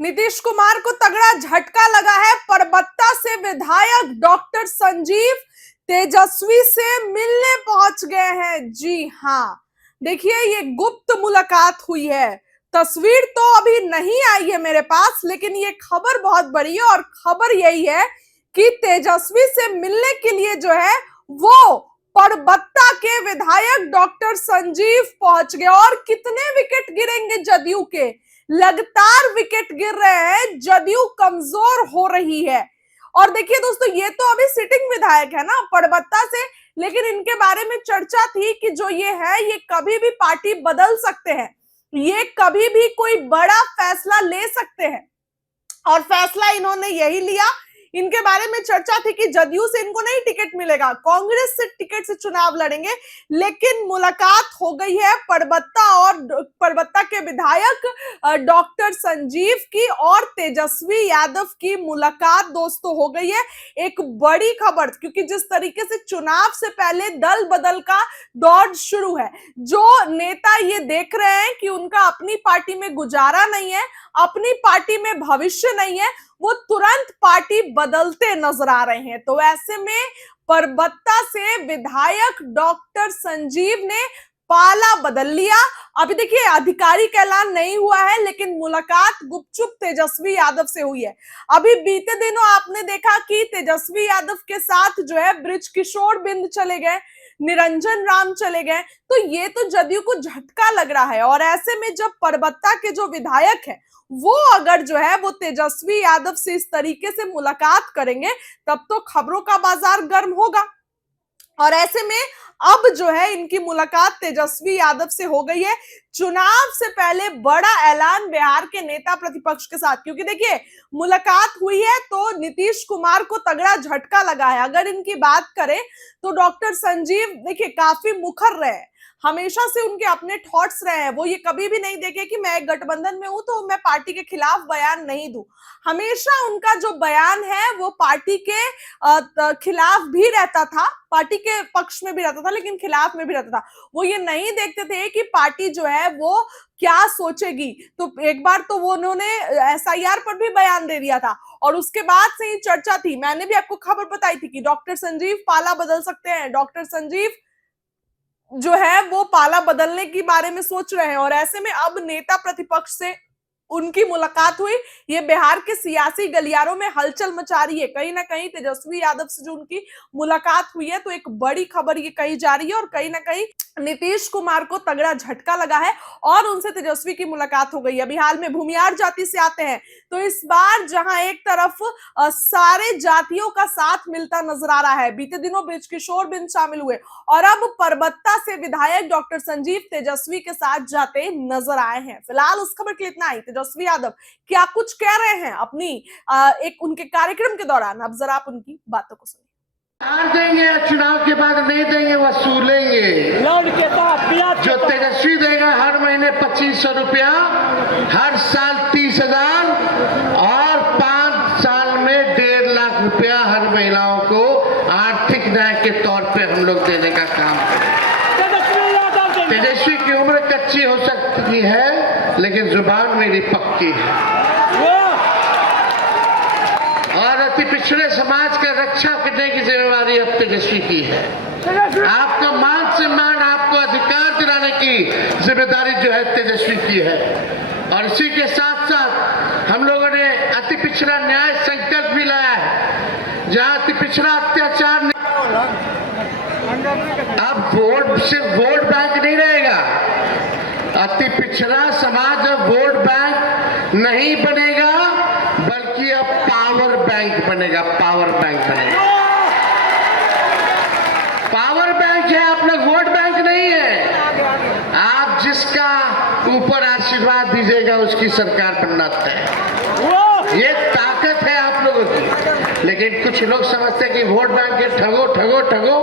नीतीश कुमार को तगड़ा झटका लगा है। परबत्ता से विधायक डॉक्टर संजीव तेजस्वी से मिलने पहुंच गए हैं। जी हाँ, देखिए ये गुप्त मुलाकात हुई है। तस्वीर तो अभी नहीं आई है मेरे पास, लेकिन ये खबर बहुत बड़ी है और खबर यही है कि तेजस्वी से मिलने के लिए जो है वो परबत्ता के विधायक डॉक्टर संजीव पहुंच गए। और कितने विकेट गिरेंगे जदयू के? लगातार विकेट गिर रहे हैं, जदयू कमजोर हो रही है। और देखिए दोस्तों, ये तो अभी सिटिंग विधायक है ना परबत्ता से, लेकिन इनके बारे में चर्चा थी कि जो ये है ये कभी भी पार्टी बदल सकते हैं, ये कभी भी कोई बड़ा फैसला ले सकते हैं। और फैसला इन्होंने यही लिया। इनके बारे में चर्चा थी कि जदयू से इनको नहीं टिकट मिलेगा, कांग्रेस से टिकट से चुनाव लड़ेंगे। लेकिन मुलाकात हो गई है परबत्ता के विधायक डॉक्टर संजीव की और तेजस्वी यादव की मुलाकात दोस्तों हो गई है। एक बड़ी खबर, क्योंकि जिस तरीके से चुनाव से पहले दल बदल का दौर शुरू है, जो नेता ये देख रहे हैं कि उनका अपनी पार्टी में गुजारा नहीं है, अपनी पार्टी में भविष्य नहीं है, वो तुरंत पार्टी बदलते नजर आ रहे हैं। तो ऐसे में परबत्ता से विधायक डॉक्टर संजीव ने पाला बदल लिया। अभी देखिए आधिकारिक ऐलान नहीं हुआ है, लेकिन मुलाकात गुपचुप तेजस्वी यादव से हुई है। अभी बीते दिनों आपने देखा कि तेजस्वी यादव के साथ जो है ब्रिज किशोर बिंद चले गए, निरंजन राम चले गए। तो ये तो जदयू को झटका लग रहा है। और ऐसे में जब परबत्ता के जो विधायक है वो अगर जो है वो तेजस्वी यादव से इस तरीके से मुलाकात करेंगे, तब तो खबरों का बाजार गर्म होगा। और ऐसे में अब जो है इनकी मुलाकात तेजस्वी यादव से हो गई है, चुनाव से पहले बड़ा ऐलान बिहार के नेता प्रतिपक्ष के साथ। क्योंकि देखिए मुलाकात हुई है तो नीतीश कुमार को तगड़ा झटका लगा है। अगर इनकी बात करें तो डॉक्टर संजीव देखिए काफी मुखर रहे, हमेशा से उनके अपने थॉट्स रहे हैं। वो ये कभी भी नहीं देखे कि मैं एक गठबंधन में हूं तो मैं पार्टी के खिलाफ बयान नहीं दूं। हमेशा उनका जो बयान है वो पार्टी के खिलाफ भी रहता था, पार्टी के पक्ष में भी रहता था, लेकिन खिलाफ में भी रहता था। वो ये नहीं देखते थे कि पार्टी जो है वो क्या सोचेगी। तो एक बार तो वो उन्होंने एसआईआर पर भी बयान दे दिया था और उसके बाद से ही चर्चा थी। मैंने भी आपको खबर बताई थी कि डॉक्टर संजीव पाला बदल सकते हैं, डॉक्टर संजीव जो है वो पाला बदलने के बारे में सोच रहे हैं। और ऐसे में अब नेता प्रतिपक्ष से उनकी मुलाकात हुई, ये बिहार के सियासी गलियारों में हलचल मचा रही है। कहीं ना कहीं तेजस्वी यादव से जो उनकी मुलाकात हुई है तो एक बड़ी खबर ये कही जा रही है और कहीं ना कहीं नीतीश कुमार को तगड़ा झटका लगा है और उनसे तेजस्वी की मुलाकात हो गई। अभी हाल में भूमियार जाति से आते हैं, तो इस बार जहां एक तरफ सारे जातियों का साथ मिलता नजर आ रहा है, बीते दिनों ब्रिज किशोर बिंद शामिल हुए और अब परबत्ता से विधायक डॉक्टर संजीव तेजस्वी के साथ जाते नजर आए हैं। फिलहाल उस खबर के लिए इतना ही। तेजस्वी यादव क्या कुछ कह रहे हैं अपनी एक उनके कार्यक्रम के दौरान, अब जरा आप उनकी बातों को सुनिए। देंगे चुनाव के बाद नहीं देंगे, वसूलेंगे। जो तेजस्वी देगा हर महीने 2500 रुपया, हर साल 30,000 और 5 साल में 1.5 लाख रुपया हर महिलाओं को आर्थिक न्याय के तौर पे हम लोग देने का काम करें। तेजस्वी की उम्र कच्ची हो सकती है, लेकिन जुबान मेरी पक्की है और अति पिछड़े समाज का रक्षा करने की जिम्मेवारी अब तेजस्वी की है। आपको मान सम्मान, आपको अधिकार दिलाने की जिम्मेदारी जो है तेजस्वी की है। और इसी के साथ साथ हम लोगों ने अति पिछड़ा न्याय संकल्प भी लाया है, जहां अति पिछड़ा अत्याचार अब सिर्फ वोट बैंक नहीं रहेगा। अति पिछड़ा समाज अब वोट बैंक नहीं बनेगा, बल्कि अब पावर बैंक बनेगा। पावर बैंक बनेगा, पावर बैंक है, अपना वोट बैंक नहीं है। आप जिसका ऊपर आशीर्वाद दीजिएगा उसकी सरकार बनना तय। ये ताकत है आप लोगों की। लेकिन कुछ लोग समझते हैं कि वोट बैंक है, ठगो ठगो ठगो,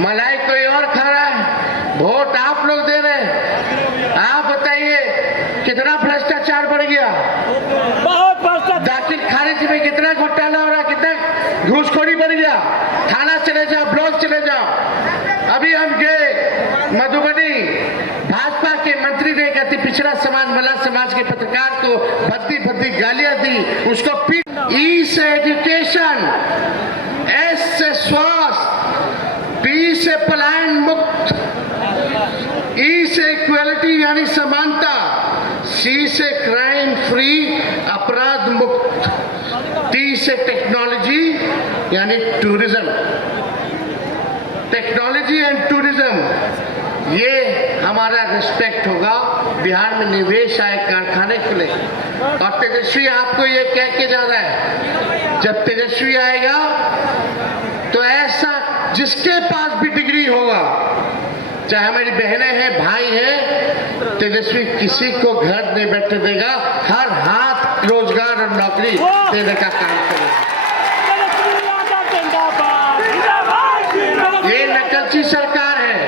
मलाई कोई और खा रहा है, वोट आप लोग दे रहे हैं। आप बताइए कितना भ्रष्टाचार बढ़ गया, दाखिल खारिज में कितना घोटाला हो रहा, कितना घूसखोरी बढ़ गया। थाना चले जाओ, ब्लॉक चले जाओ। अभी हम गए मधुबनी, भाजपा के मंत्री मुख्यमंत्री ने एक अति पिछड़ा समाज मला समाज के पत्रकार को भद्दी भद्दी गालियां दी, उसको पीट। ई से एजुकेशन, एस से स्वास्थ्य, पी से पलायन मुक्त, ई से इक्वलिटी यानी समानता, सी से क्राइम फ्री अपराध मुक्त, टी से टेक्नोलॉजी यानी टूरिज्म। टेक्नोलॉजी एंड टूरिज्म, ये हमारा रिस्पेक्ट होगा। बिहार में निवेश आए, कारखाने खुले। और तेजस्वी आपको ये कह के जा रहा है, जब तेजस्वी आएगा तो ऐसा जिसके पास भी डिग्री होगा, चाहे हमारी बहनें हैं, भाई हैं, तेजस्वी किसी को घर नहीं बैठने देगा, हर हाथ रोजगार और नौकरी देने का काम करेगा। ये नकलची सरकार है,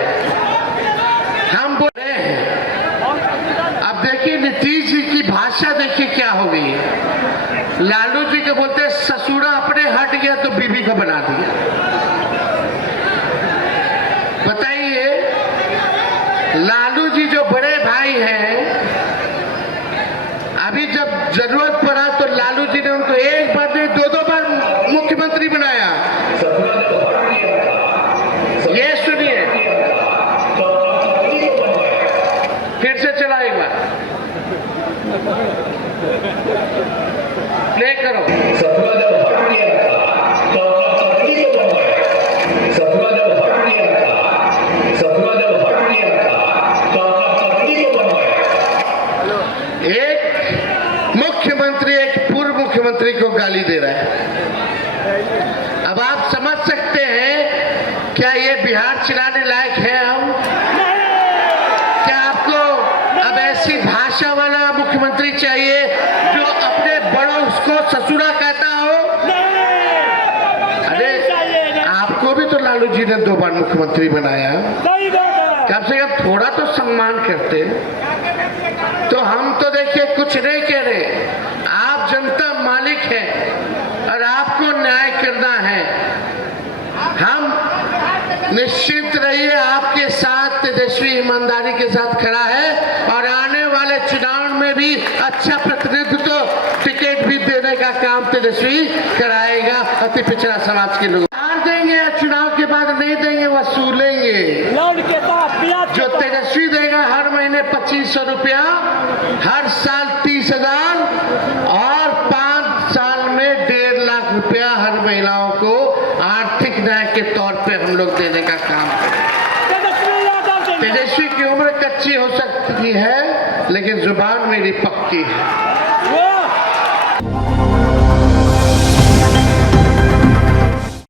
हम बोल रहे हैं। अब देखिए नीतीश जी की भाषा देखिए क्या हो गई है। लालू जी को बोलते ससुरा अपने हट गया तो बीबी को बना दिया। बताइए, लालू जी जो बड़े भाई हैं, अभी जब जरूरत पड़ा तो लालू जी ने उनको एक बार नहीं दो बार मुख्यमंत्री बनाया। ये सुनिए, फिर से चला एक बार, प्ले करो। सपना जब हट गया था तो तकदीर को बनवाया। सपना जब हट गया था, सपना जब हट गया था तो तकदीर को बनवाया। एक मुख्यमंत्री एक पूर्व मुख्यमंत्री को गाली दे रहा है। अब आप समझ सकते हैं क्या ये बिहार चलाने लायक है हम? क्या आपको अब ऐसी भाषा वाला मुख्यमंत्री चाहिए जो अपने बड़ों को ससुरा कहता हो? अरे आपको भी तो लालू जी ने 2 बार मुख्यमंत्री बनाया, कम से कम थोड़ा तो सम्मान करते। तो हम तो देखिए कुछ नहीं कह रहे, आप जनता मालिक है और आपको न्याय करना है। हम निश्चित रहिए, आपके साथ तेजस्वी ईमानदारी के साथ खड़ा है और आने वाले चुनाव में भी अच्छा प्रतिनिधित्व, टिकट भी देने का काम तेजस्वी कराएगा। अति पिछड़ा समाज के लोग हार देंगे या चुनाव के बाद नहीं देंगे, वसूलेंगे। जो तेजस्वी देगा हर महीने 2500 रुपया, हर साल 30,000 और 5 साल में 1.5 लाख रुपया हर महिलाओं को आर्थिक न्याय के तौर पे हम लोग देने का काम करें। तेजस्वी की उम्र कच्ची हो सकती है, लेकिन जुबान मेरी पक्की है।